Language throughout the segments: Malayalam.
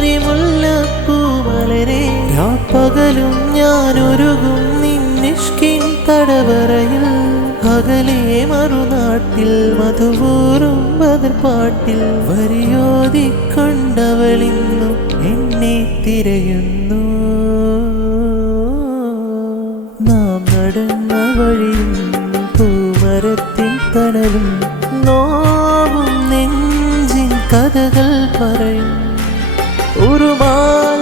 കരിമുല്ലപ്പൂമലരെ രാപ്പകലും ഞാനൊരുകും നിന്നിഷ്കിൻ തടവറയിൽ അകലെ മറുനാട്ടിൽ മധുപൂറും ബദർപാട്ടിൽ വരിയോതിക്കൊണ്ടവളിന്നു എന്നെ തിരയുന്നു നാം നടന്ന വഴിയും പൂമരത്തിൻ തണലും നോവും നെഞ്ചിൻ കഥകൾ പറയും ഉറുമാൽ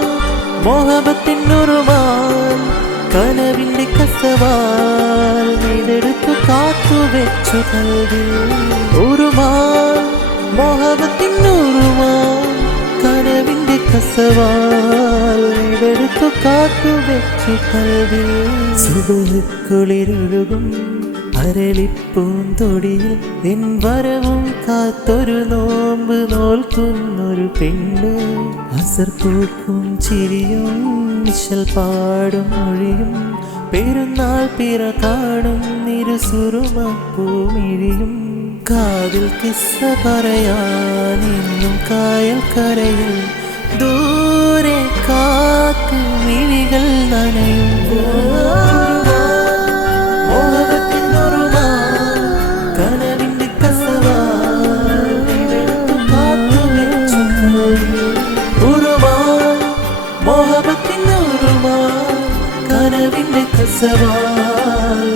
മോഹബത്തിൻ ഉറുമാൽ കനവിന്റെ കസവാൽ നെയ്തെടുത്തു കാത്തുവെച്ചു കൽവിൽ ഉറുമാൽ മോഹബത്തിൻ ഉറുമാൽ കനവിന്റെ കസവാൽ നെയ്തെടുത്തു കാത്തുവെച്ചു കൽവിൽ സുബഹുക്കുളിരൊഴുകും അരളിപ്പൂന്തൊടിയിൽ എൻ വരവും കാത്തൊരു നോമ്പ് നോൽക്കുന്നൊരു പെണ്ണ് അസർ പൂക്കും ചിരിയും നിശൽ പാടും മൊഴിയും പെരുന്നാൾ പിറ കാണും നിരുസുറുമപ്പൂമിഴിയും കാതിൽ കിസ്സ പറയാൻ ഇന്നും കായൽ കരയിൽ ദൂരെ കാത്തു മിഴികൾ നനയും കനവിന്റെ കസവാൽ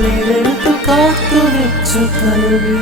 കാത്തുവെച്ചു കൽവിൽ